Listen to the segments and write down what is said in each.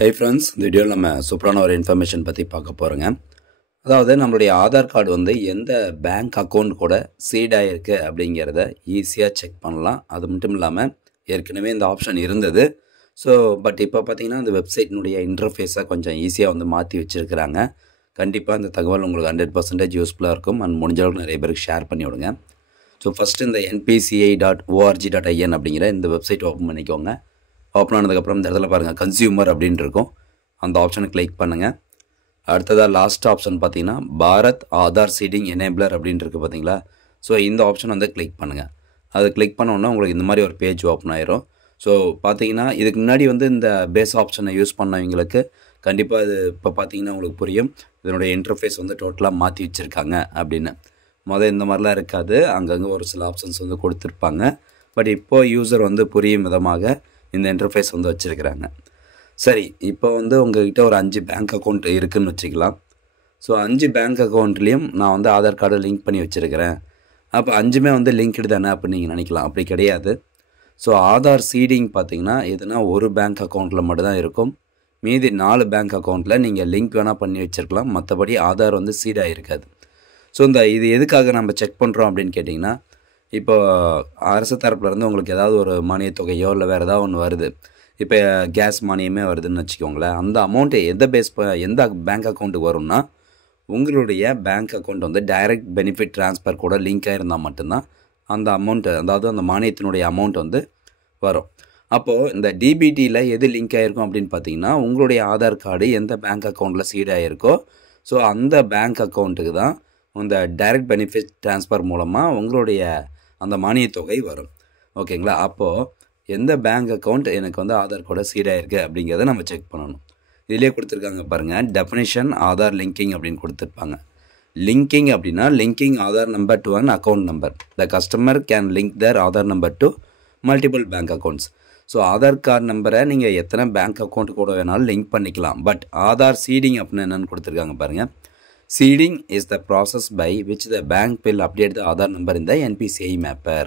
Hi friends, இந்த வீடியோவில் நம்ம சூப்பரான ஒரு இன்ஃபர்மேஷன் பற்றி பார்க்க போகிறோங்க. அதாவது நம்மளுடைய ஆதார் கார்டு வந்து எந்த பேங்க் அக்கௌண்ட் கூட சீட் ஆகிருக்கு அப்படிங்கிறத ஈஸியாக செக் பண்ணலாம். அது மட்டும் இல்லாமல் ஏற்கனவே இந்த ஆப்ஷன் இருந்தது. பட் இப்போ பார்த்தீங்கன்னா இந்த வெப்சைட்டினுடைய இன்டர்ஃபேஸை கொஞ்சம் ஈஸியாக வந்து மாற்றி வச்சுருக்கிறாங்க. கண்டிப்பாக இந்த தகவல் உங்களுக்கு 100% யூஸ்ஃபுல்லாக இருக்கும். அண்ட் முடிஞ்ச அளவுக்கு நிறைய பேருக்கு ஷேர் பண்ணி விடுங்க. ஃபஸ்ட்டு இந்த npci.org.in அப்படிங்கிற இந்த வெப்சைட் ஓப்பன் பண்ணிக்கோங்க. ஓப்பன் ஆனதுக்கப்புறம் இந்த இடத்துல பாருங்கள் கன்சியூமர் அப்படின்ட்டு இருக்கும். அந்த ஆப்ஷனை கிளிக் பண்ணுங்கள். அடுத்ததாக லாஸ்ட் ஆப்ஷன் பார்த்தீங்கன்னா பாரத் ஆதார் சீடிங் எனேபிளர் அப்படின்ட்டு இருக்குது பார்த்தீங்களா. இந்த ஆப்ஷன் வந்து கிளிக் பண்ணுங்கள். அது கிளிக் பண்ணோன்னா உங்களுக்கு இந்த மாதிரி ஒரு பேஜ் ஓப்பன் ஆயிரும். பார்த்தீங்கன்னா இதுக்கு முன்னாடி வந்து இந்த பேஸ் ஆப்ஷனை யூஸ் பண்ணவங்களுக்கு கண்டிப்பாக இது இப்போ பார்த்தீங்கன்னா உங்களுக்கு புரியும். இதனுடைய இன்டர்ஃபேஸ் வந்து டோட்டலாக மாற்றி வச்சுருக்காங்க அப்படின்னு. இந்த மாதிரிலாம் இருக்காது. அங்கங்கே ஒரு சில ஆப்ஷன்ஸ் வந்து கொடுத்துருப்பாங்க. பட் இப்போது யூசர் வந்து புரியும் விதமாக இந்த இன்டர்ஃபேஸ் வந்து வச்சுருக்கிறாங்க. சரி, இப்போ வந்து உங்கள்கிட்ட ஒரு 5 பேங்க் அக்கௌண்ட் இருக்குதுன்னு வச்சுக்கலாம். 5 பேங்க் அக்கௌண்ட்லேயும் நான் வந்து ஆதார் கார்டு லிங்க் பண்ணி வச்சுருக்கிறேன். அப்போ 5மே வந்து லிங்க்டு தானே அப்படின்னு நீங்கள் நினைக்கலாம். அப்படி கிடையாது. ஆதார் சீடிங் பார்த்தீங்கன்னா எதுனா ஒரு பேங்க் அக்கௌண்ட்டில் மட்டும்தான் இருக்கும். மீதி 4 பேங்க் அக்கௌண்ட்டில் நீங்கள் லிங்க் வேணால் பண்ணி வச்சுருக்கலாம். மற்றபடி ஆதார் வந்து சீடாக இருக்காது. இது எதுக்காக நம்ம செக் பண்ணுறோம் அப்படின்னு கேட்டிங்கன்னா, இப்போ அரசு தரப்புலேருந்து உங்களுக்கு ஏதாவது ஒரு மானியத் தொகையோ இல்லை வேறு ஏதாவது ஒன்று வருது. இப்போ கேஸ் மானியமே வருதுன்னு வச்சுக்கோங்களேன். அந்த அமௌண்ட்டு எந்த பேங்க் அக்கௌண்ட்டுக்கு வரும்னா, உங்களுடைய பேங்க் அக்கௌண்ட் வந்து டைரக்ட் பெனிஃபிட் ட்ரான்ஸ்ஃபர் கூட லிங்க் ஆகிருந்தால் மட்டும்தான் அந்த அமௌண்ட்டு, அதாவது அந்த மானியத்தினுடைய அமௌண்ட் வந்து வரும். அப்போது இந்த டிபிடியில் எது லிங்க் ஆகிருக்கும் அப்படின்னு பார்த்தீங்கன்னா, உங்களுடைய ஆதார் கார்டு எந்த பேங்க் அக்கௌண்ட்டில் சீட் ஆகிருக்கோ அந்த பேங்க் அக்கௌண்ட்டுக்கு தான் இந்த டைரக்ட் பெனிஃபிட் ட்ரான்ஸ்ஃபர் மூலமாக உங்களுடைய அந்த மானியத் தொகை வரும். ஓகேங்களா? அப்போது எந்த பேங்க் அக்கௌண்ட் எனக்கு வந்து ஆதார் கார்டு சீட் ஆகிருக்கு அப்படிங்கிறத நம்ம செக் பண்ணணும். இதிலே கொடுத்துருக்காங்க பாருங்கள், டெஃபினேஷன் ஆதார் லிங்கிங் அப்படின்னு கொடுத்துருப்பாங்க. லிங்கிங் அப்படின்னா linking Aadhaar number to an account number. The customer can link their Aadhaar number to multiple bank accounts. Aadhaar card நம்பரை நீங்கள் எத்தனை பேங்க் அக்கௌண்ட் கூட வேணாலும் லிங்க் பண்ணிக்கலாம். பட் ஆதார் சீடிங் அப்படின்னு என்னென்னு கொடுத்துருக்காங்க பாருங்கள். Seeding is the process by which the bank will update the Aadhaar number in the NPCI mapper,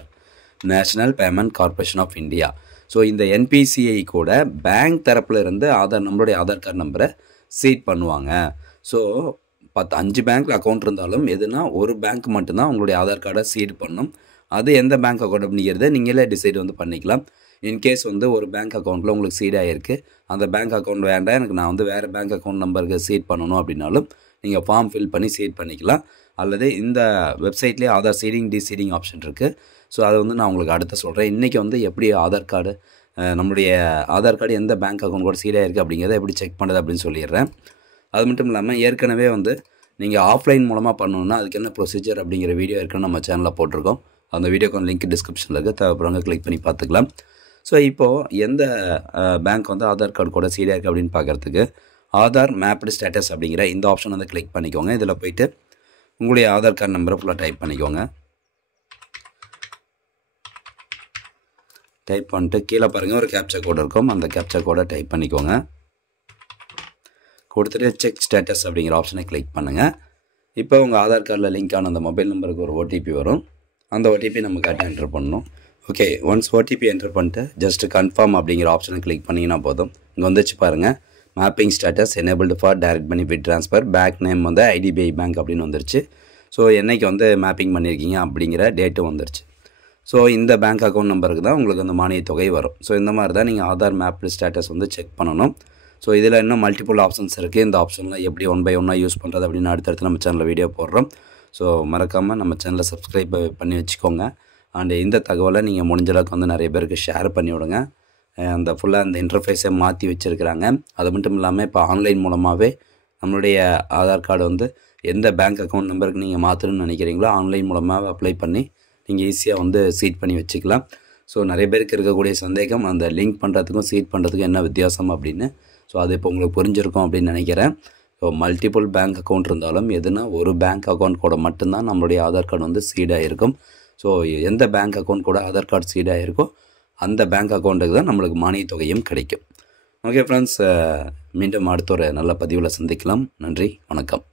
National Payment Corporation of India. இந்த NPCI கூட பேங்க் தரப்பில் இருந்து நம்மளுடைய ஆதார் கார்டு நம்பரை சீட் பண்ணுவாங்க. 5 பேங்க்கில் அக்கௌண்ட் இருந்தாலும் எதுனா ஒரு பேங்க் மட்டும்தான் உங்களுடைய ஆதார் கார்டை சீட் பண்ணும். அது எந்த பேங்க் அக்கௌண்ட் அப்படிங்கிறத நீங்களே டிசைட் வந்து பண்ணிக்கலாம். இன்கேஸ் வந்து ஒரு பேங்க் அக்கௌண்ட்டில் உங்களுக்கு சீட் ஆகிருக்கு, அந்த பேங்க் அக்கௌண்ட் வேண்டாம், எனக்கு நான் வந்து வேறு பேங்க் அக்கௌண்ட் நம்பருக்கு சீட் பண்ணணும் அப்படின்னாலும் நீங்கள் ஃபார்ம் ஃபில் பண்ணி சீட் பண்ணிக்கலாம். அல்லது இந்த வெப்சைட்லேயே ஆதார் சீடிங் டிசீடிங் ஆப்ஷன் இருக்குது. அதை வந்து நான் உங்களுக்கு அடுத்து சொல்கிறேன். இன்றைக்கி வந்து எப்படி ஆதார் கார்டு நம்மளுடைய ஆதார் கார்டு எந்த பேங்க் அக்கௌண்ட் கூட சீடாக இருக்குது அப்படிங்கிறத எப்படி செக் பண்ணுறது அப்படின்னு சொல்லிடுறேன். அது மட்டும் இல்லாமல் ஏற்கனவே வந்து நீங்கள் ஆஃப்லைன் மூலமாக பண்ணணுன்னா அதுக்கு என்ன ப்ரொசீஜர் அப்படிங்கிற வீடியோ இருக்குன்னு நம்ம சேனலில் போட்டிருக்கோம். அந்த வீடியோக்கான லிங்க் டிஸ்கிரிப்ஷனில் இருக்குது, தேவைப்படுறவங்க கிளிக் பண்ணி பார்த்துக்கலாம். இப்போது எந்த பேங்க் வந்து ஆதார் கார்டு கூட சீடாக இருக்குது அப்படின்னு பார்க்குறதுக்கு ஆதார் மேப்டு ஸ்டேட்டஸ் அப்படிங்கிற இந்த ஆப்ஷன் வந்து கிளிக் பண்ணிக்கோங்க. இதில் போய்ட்டு உங்களுடைய ஆதார் கார்டு நம்பரை ஃபுல்லாக டைப் பண்ணிக்கோங்க. டைப் பண்ணிட்டு கீழே பாருங்கள் ஒரு கேப்சர் கோடு இருக்கும். அந்த கேப்சர் கோடை டைப் பண்ணிக்கோங்க. கொடுத்துட்டு செக் ஸ்டேட்டஸ் அப்படிங்கிற ஆப்ஷனை கிளிக் பண்ணுங்கள். இப்போ உங்கள் ஆதார் கார்டில் லிங்க் ஆன அந்த மொபைல் நம்பருக்கு ஒரு ஓடிபி வரும். அந்த ஓடிபி நம்ம கரெக்டாக என்டர் பண்ணணும். ஓகே, ஒன்ஸ் ஓடிபி என்டர் பண்ணிட்டு ஜஸ்ட் கன்ஃபார்ம் அப்படிங்கிற ஆப்ஷனை கிளிக் பண்ணிங்கன்னா போதும். இங்கே வந்துச்சு பாருங்கள், mapping status enabled for direct benefit transfer, bank name வந்து ஐடிபிஐ பேங்க் அப்படின்னு வந்துருச்சு. என்னைக்கு வந்து மேப்பிங் பண்ணியிருக்கீங்க அப்படிங்கிற டேட்டும் வந்துருச்சு. இந்த பேங்க் அக்கௌண்ட் நம்பருக்கு தான் உங்களுக்கு அந்த மானியத் தொகை வரும். இந்த மாதிரி தான் நீங்கள் ஆதார் மேப்டு ஸ்டேட்டஸ் வந்து செக் பண்ணணும். இதில் இன்னும் மல்டிபிள் ஆப்ஷன்ஸ் இருக்குது. இந்த ஆப்ஷனில் எப்படி 1 by 1 யூஸ் பண்ணுறது அப்படின்னு அடுத்தடுத்து நம்ம சேனலில் வீடியோ போடுறோம். மறக்காமல் நம்ம சேனலை சப்ஸ்கிரைப் பண்ணி வச்சுக்கோங்க. அண்ட் இந்த தகவலை நீங்கள் முடிஞ்ச அளவுக்கு வந்து நிறைய பேருக்கு ஷேர் பண்ணி விடுங்க. அந்த ஃபுல்லாக அந்த இன்டர்ஃபேஸை மாற்றி வச்சுருக்கிறாங்க. அது மட்டும் இல்லாமல் இப்போ ஆன்லைன் மூலமாகவே நம்மளுடைய ஆதார் கார்டு வந்து எந்த பேங்க் அக்கௌண்ட் நம்பருக்கு நீங்கள் மாற்றணும்னு நினைக்கிறீங்களோ ஆன்லைன் மூலமாக அப்ளை பண்ணி நீங்கள் ஈஸியாக வந்து சீட் பண்ணி வச்சுக்கலாம். நிறைய பேருக்கு இருக்கக்கூடிய சந்தேகம் அந்த லிங்க் பண்ணுறதுக்கும் சீட் பண்ணுறதுக்கும் என்ன வித்தியாசம் அப்படின்னு. அது இப்போ உங்களுக்கு புரிஞ்சிருக்கும் அப்படின்னு நினைக்கிறேன். மல்டிபிள் பேங்க் அக்கௌண்ட் இருந்தாலும் எதுனா ஒரு பேங்க் அக்கௌண்ட் கூட மட்டும்தான் நம்மளுடைய ஆதார் கார்டு வந்து சீடாக இருக்கும். எந்த பேங்க் அக்கௌண்ட் கூட ஆதார் கார்டு சீடாக இருக்கோ அந்த பேங்க் அக்கௌண்ட்டுக்கு தான் நம்மளுக்கு மானியத் தொகையும் கிடைக்கும். ஓகே ஃப்ரெண்ட்ஸ், மீண்டும் அடுத்த ஒரு நல்ல பதிவில் சந்திக்கலாம். நன்றி, வணக்கம்.